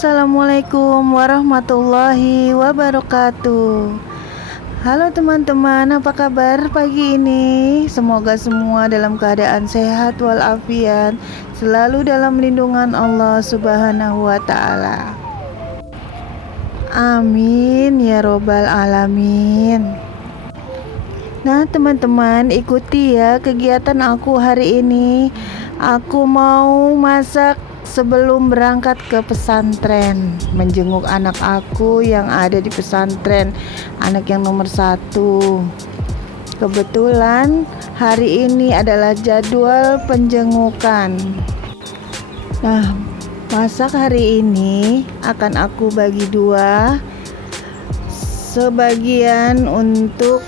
Assalamualaikum warahmatullahi wabarakatuh. Halo teman-teman, apa kabar pagi ini? Semoga semua dalam keadaan sehat walafiat, selalu dalam lindungan Allah Subhanahu wa Ta'ala. Amin ya robbal alamin. Nah teman-teman, ikuti ya kegiatan aku hari ini. Aku mau masak sebelum berangkat ke pesantren, menjenguk anak aku yang ada di pesantren, anak yang nomor 1. Kebetulan hari ini adalah jadwal penjengukan. Nah, masak hari ini akan aku bagi 2. Sebagian untuk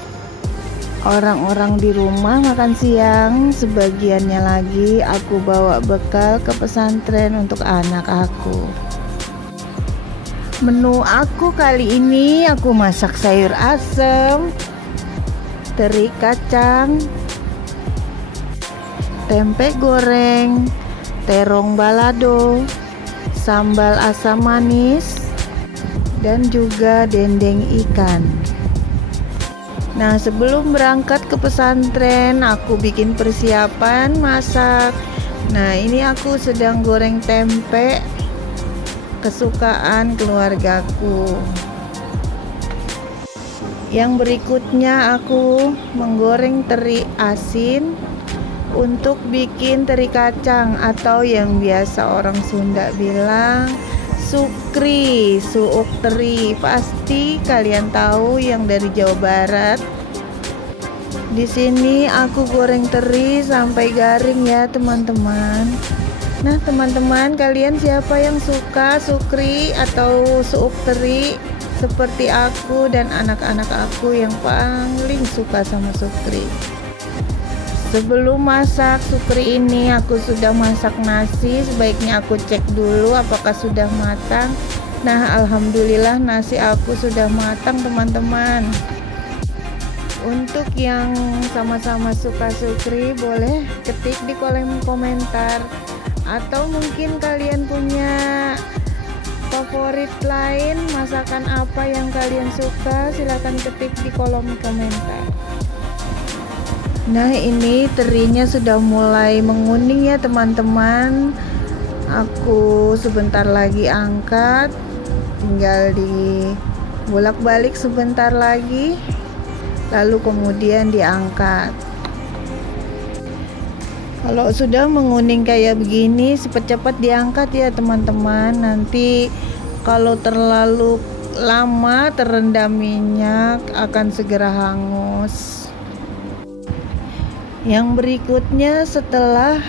orang-orang di rumah makan siang, sebagiannya lagi aku bawa bekal ke pesantren untuk anak aku. Menu aku kali ini aku masak sayur asem, teri kacang, tempe goreng, terong balado, sambal asam manis, dan juga dendeng ikan. Nah, sebelum berangkat ke pesantren, aku bikin persiapan masak. Nah, ini aku sedang goreng tempe kesukaan keluargaku. Yang berikutnya aku menggoreng teri asin untuk bikin teri kacang atau yang biasa orang Sunda bilang sukri, suuk teri. Pasti kalian tahu yang dari Jawa Barat. Di sini aku goreng teri sampai garing ya teman-teman. Nah teman-teman, kalian siapa yang suka sukri atau suuk teri seperti aku dan anak-anak aku yang paling suka sama sukri? Sebelum masak sukri ini aku sudah masak nasi. Sebaiknya aku cek dulu apakah sudah matang. Nah, alhamdulillah nasi aku sudah matang teman-teman. Untuk yang sama-sama suka sukri, boleh ketik di kolom komentar. Atau mungkin kalian punya favorit lain, masakan apa yang kalian suka, silahkan ketik di kolom komentar. Nah, ini terinya sudah mulai menguning ya teman-teman. Aku sebentar lagi angkat, tinggal di bolak-balik sebentar lagi, lalu kemudian diangkat. Kalau sudah menguning kayak begini, cepat-cepat diangkat ya teman-teman. Nanti kalau terlalu lama terendam minyak akan segera hangus. Yang berikutnya setelah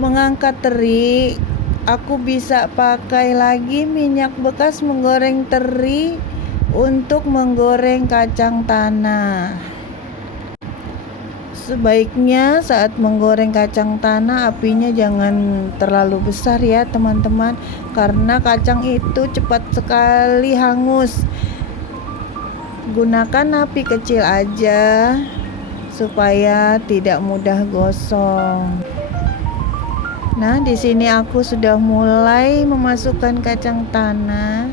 mengangkat teri, aku bisa pakai lagi minyak bekas menggoreng teri untuk menggoreng kacang tanah. Sebaiknya saat menggoreng kacang tanah apinya jangan terlalu besar ya teman-teman, karena kacang itu cepat sekali hangus. Gunakan api kecil aja supaya tidak mudah gosong. Nah, di sini aku sudah mulai memasukkan kacang tanah.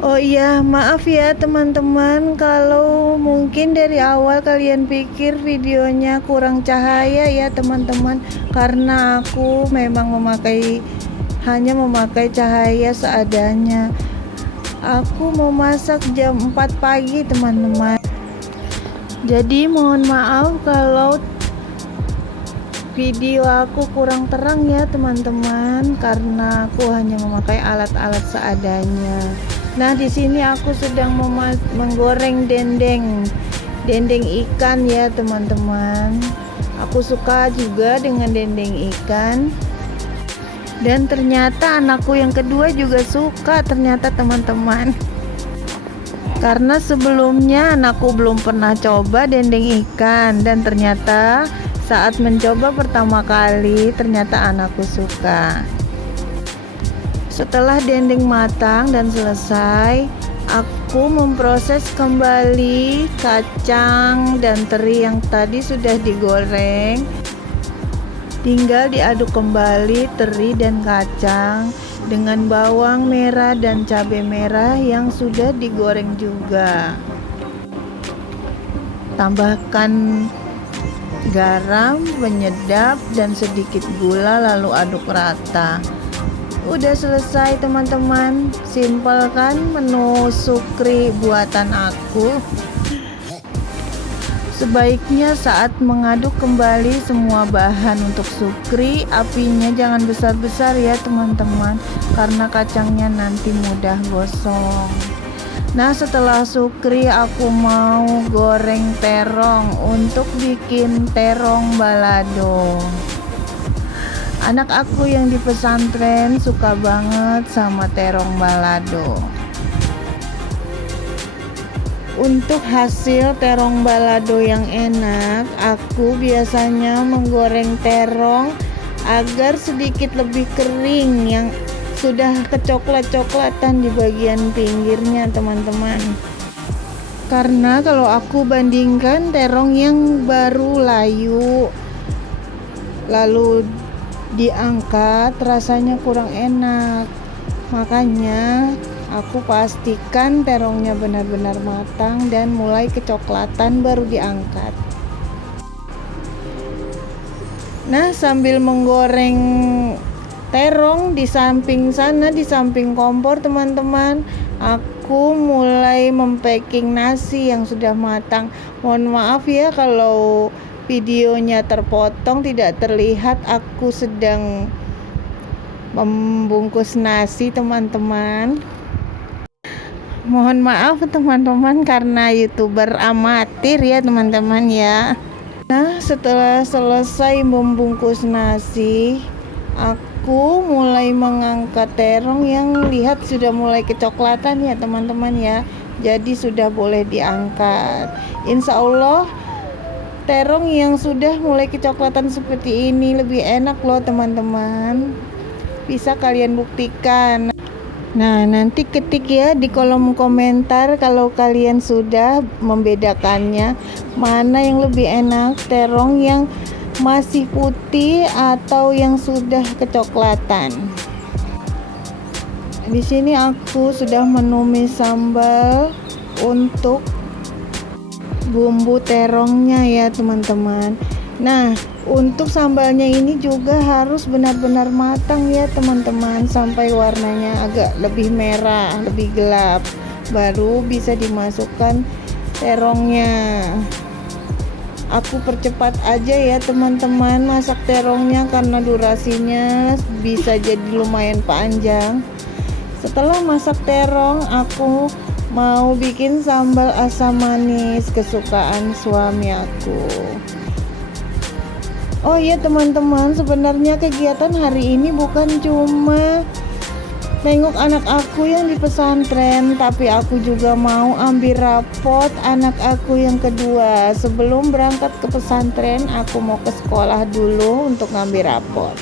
Oh iya, maaf ya teman-teman kalau mungkin dari awal kalian pikir videonya kurang cahaya ya teman-teman, karena aku memang hanya memakai cahaya seadanya. Aku mau masak jam 4 pagi teman-teman. Jadi mohon maaf kalau video aku kurang terang ya teman-teman, karena aku hanya memakai alat-alat seadanya. Nah, di sini aku sedang menggoreng dendeng ikan ya teman-teman. Aku suka juga dengan dendeng ikan. Dan ternyata anakku yang kedua juga suka ternyata teman-teman. Karena sebelumnya anakku belum pernah coba dendeng ikan, dan ternyata saat mencoba pertama kali ternyata anakku suka. Setelah dendeng matang dan selesai, aku memproses kembali kacang dan teri yang tadi sudah digoreng. Tinggal diaduk kembali teri dan kacang dengan bawang merah dan cabai merah yang sudah digoreng juga. Tambahkan garam, penyedap, dan sedikit gula, lalu aduk rata. Udah selesai teman-teman. Simpel kan menu sukri buatan aku. Sebaiknya saat mengaduk kembali semua bahan untuk sukri, apinya jangan besar-besar ya teman-teman, karena kacangnya nanti mudah gosong. Nah, setelah sukri aku mau goreng terong untuk bikin terong balado. Anak aku yang di pesantren suka banget sama terong balado. Untuk hasil terong balado yang enak, aku biasanya menggoreng terong agar sedikit lebih kering, yang sudah kecoklat-coklatan di bagian pinggirnya teman-teman. Karena kalau aku bandingkan terong yang baru layu lalu diangkat, rasanya kurang enak. Makanya aku pastikan terongnya benar-benar matang dan mulai kecoklatan baru diangkat. Nah, sambil menggoreng terong di samping sana, di samping kompor teman-teman, aku mulai mempacking nasi yang sudah matang. Mohon maaf ya kalau videonya terpotong, tidak terlihat aku sedang membungkus nasi teman-teman. Mohon maaf teman-teman karena YouTuber amatir ya teman-teman ya. Nah, setelah selesai membungkus nasi, aku mulai mengangkat terong yang lihat sudah mulai kecoklatan ya teman-teman ya. Jadi sudah boleh diangkat. Insya Allah terong yang sudah mulai kecoklatan seperti ini lebih enak loh teman-teman. Bisa kalian buktikan. Nah, nanti ketik ya di kolom komentar kalau kalian sudah membedakannya, mana yang lebih enak, terong yang masih putih atau yang sudah kecoklatan. Di sini aku sudah menumis sambal untuk bumbu terongnya ya teman-teman. Nah, untuk sambalnya ini juga harus benar-benar matang ya teman-teman, sampai warnanya agak lebih merah, lebih gelap, baru bisa dimasukkan terongnya. Aku percepat aja ya teman-teman masak terongnya karena durasinya bisa jadi lumayan panjang. Setelah masak terong, aku mau bikin sambal asam manis kesukaan suami aku. Oh iya teman-teman, sebenarnya kegiatan hari ini bukan cuma nengok anak aku yang di pesantren, tapi aku juga mau ambil rapot anak aku yang kedua. Sebelum berangkat ke pesantren, aku mau ke sekolah dulu untuk ngambil rapot.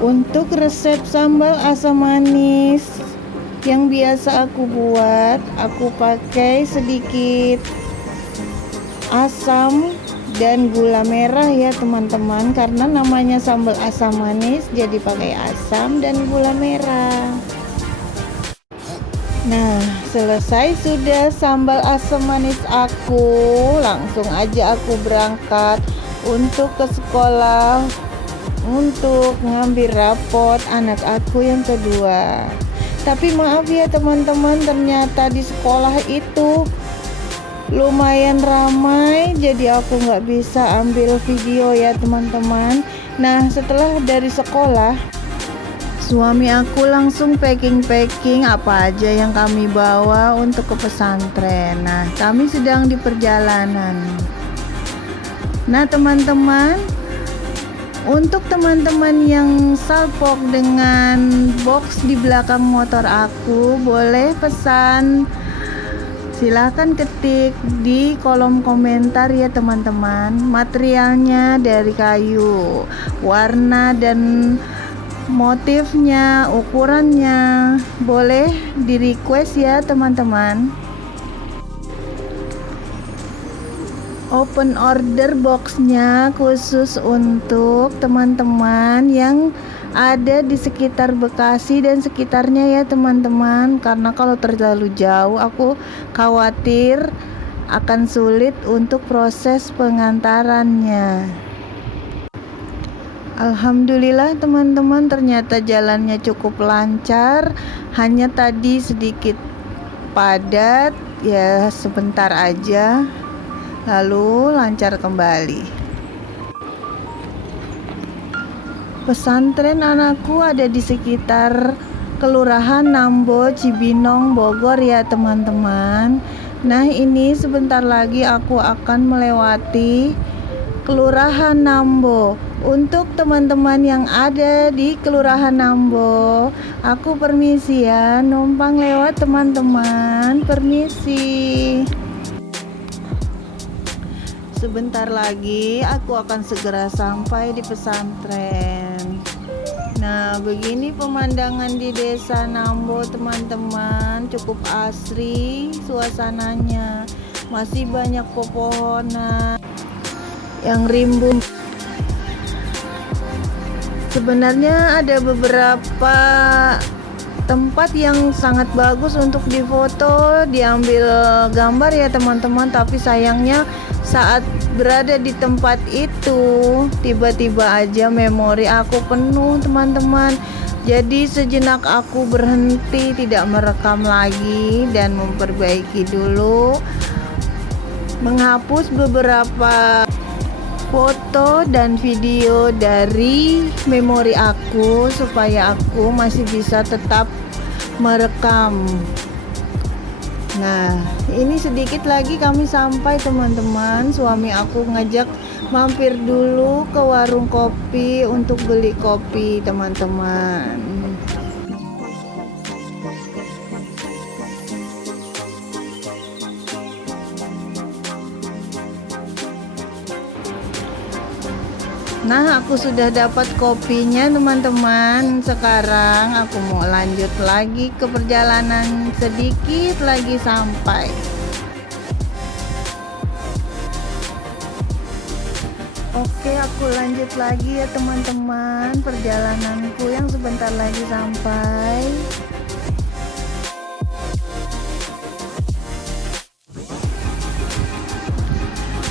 Untuk resep sambal asam manis yang biasa aku buat, aku pakai sedikit asam dan gula merah ya teman-teman, karena namanya sambal asam manis jadi pakai asam dan gula merah. Nah, selesai sudah sambal asam manis aku, langsung aja aku berangkat untuk ke sekolah untuk ngambil rapot anak aku yang kedua. Tapi maaf ya teman-teman, ternyata di sekolah itu lumayan ramai, jadi aku nggak bisa ambil video ya teman-teman. Nah, setelah dari sekolah, suami aku langsung packing apa aja yang kami bawa untuk ke pesantren. Nah, kami sedang di perjalanan. Nah teman-teman, untuk teman-teman yang salpok dengan box di belakang motor aku, boleh pesan, silahkan ketik di kolom komentar ya teman-teman. Materialnya dari kayu, warna dan motifnya, ukurannya boleh di request ya teman-teman. open order boxnya khusus untuk teman-teman yang ada di sekitar Bekasi dan sekitarnya ya teman-teman, karena kalau terlalu jauh aku khawatir akan sulit untuk proses pengantarannya. Alhamdulillah teman-teman, ternyata jalannya cukup lancar, hanya tadi sedikit padat ya, sebentar aja lalu lancar kembali. Pesantren anakku ada di sekitar Kelurahan Nambo, Cibinong, Bogor ya teman-teman. Nah ini sebentar lagi aku akan melewati Kelurahan Nambo. Untuk teman-teman yang ada di Kelurahan Nambo, aku permisi ya, numpang lewat teman-teman, permisi. Sebentar lagi aku akan segera sampai di pesantren. Nah, begini pemandangan di desa Nambo teman-teman, cukup asri suasananya. Masih banyak pepohonan yang rimbun. Sebenarnya ada beberapa tempat yang sangat bagus untuk difoto, diambil gambar ya teman-teman, tapi sayangnya saat berada di tempat itu tiba-tiba aja memori aku penuh teman-teman. Jadi sejenak aku berhenti, tidak merekam lagi dan memperbaiki dulu, menghapus beberapa foto dan video dari memori aku supaya aku masih bisa tetap merekam. Nah, ini sedikit lagi kami sampai teman-teman. Suami aku ngajak mampir dulu ke warung kopi untuk beli kopi teman-teman. Nah, aku sudah dapat kopinya teman-teman. Sekarang aku mau lanjut lagi ke perjalanan, sedikit lagi sampai. Oke, aku lanjut lagi ya teman-teman, perjalananku yang sebentar lagi sampai.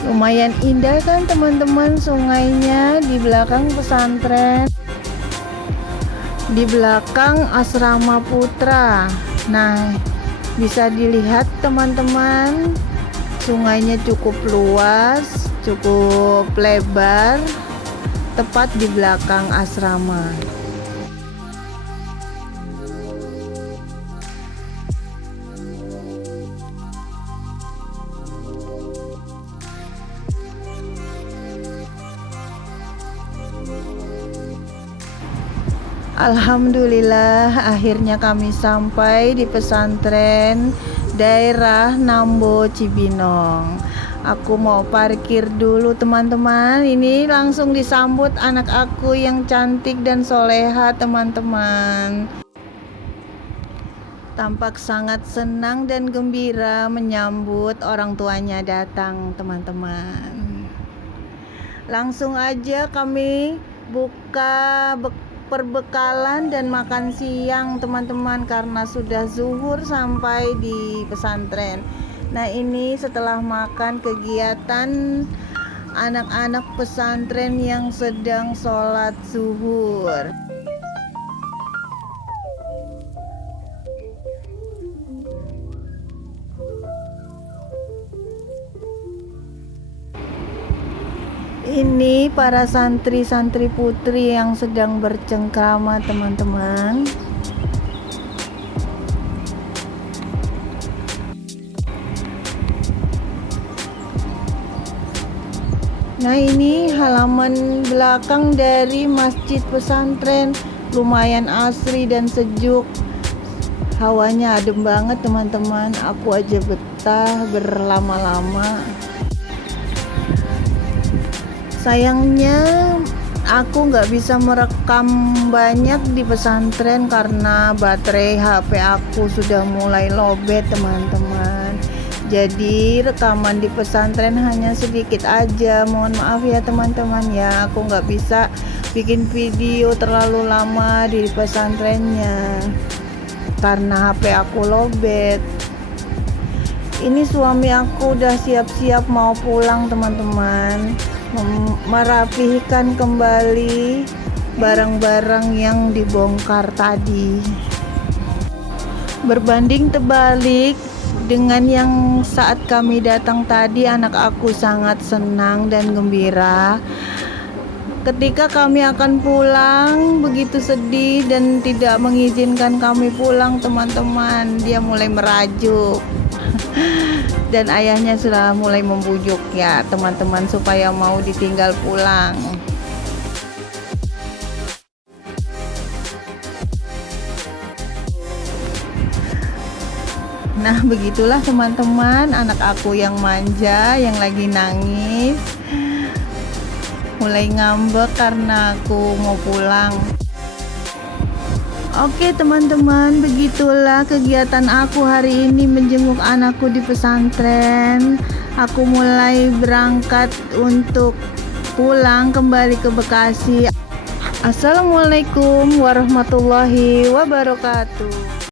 Lumayan indah kan teman-teman sungainya di belakang pesantren, di belakang asrama putra. Nah, bisa dilihat teman-teman, sungainya cukup luas, cukup lebar, tepat di belakang asrama. Alhamdulillah akhirnya kami sampai di pesantren daerah Nambo Cibinong. Aku mau parkir dulu teman-teman. Ini langsung disambut anak aku yang cantik dan soleha teman-teman. Tampak sangat senang dan gembira menyambut orang tuanya datang teman-teman. Langsung aja kami buka perbekalan dan makan siang teman-teman, karena sudah zuhur sampai di pesantren. Nah ini setelah makan, kegiatan anak-anak pesantren yang sedang sholat zuhur. Ini para santri-santri putri yang sedang bercengkrama teman-teman. Nah ini halaman belakang dari masjid pesantren, lumayan asri dan sejuk. Hawanya adem banget teman-teman, aku aja betah berlama-lama. Sayangnya aku nggak bisa merekam banyak di pesantren karena baterai HP aku sudah mulai lowbat teman-teman. Jadi rekaman di pesantren hanya sedikit aja. Mohon maaf ya teman-teman ya, aku nggak bisa bikin video terlalu lama di pesantrennya karena HP aku lowbat. Ini suami aku udah siap-siap mau pulang teman-teman, merapihkan kembali barang-barang yang dibongkar tadi. Berbanding terbalik dengan yang saat kami datang tadi, anak aku sangat senang dan gembira. Ketika kami akan pulang, begitu sedih dan tidak mengizinkan kami pulang teman-teman. Dia mulai merajuk dan ayahnya sudah mulai membujuk ya teman-teman supaya mau ditinggal pulang. Nah begitulah teman-teman, anak aku yang manja yang lagi nangis mulai ngambek karena aku mau pulang. Oke teman-teman, begitulah kegiatan aku hari ini menjenguk anakku di pesantren. Aku mulai berangkat untuk pulang kembali ke Bekasi. Assalamualaikum warahmatullahi wabarakatuh.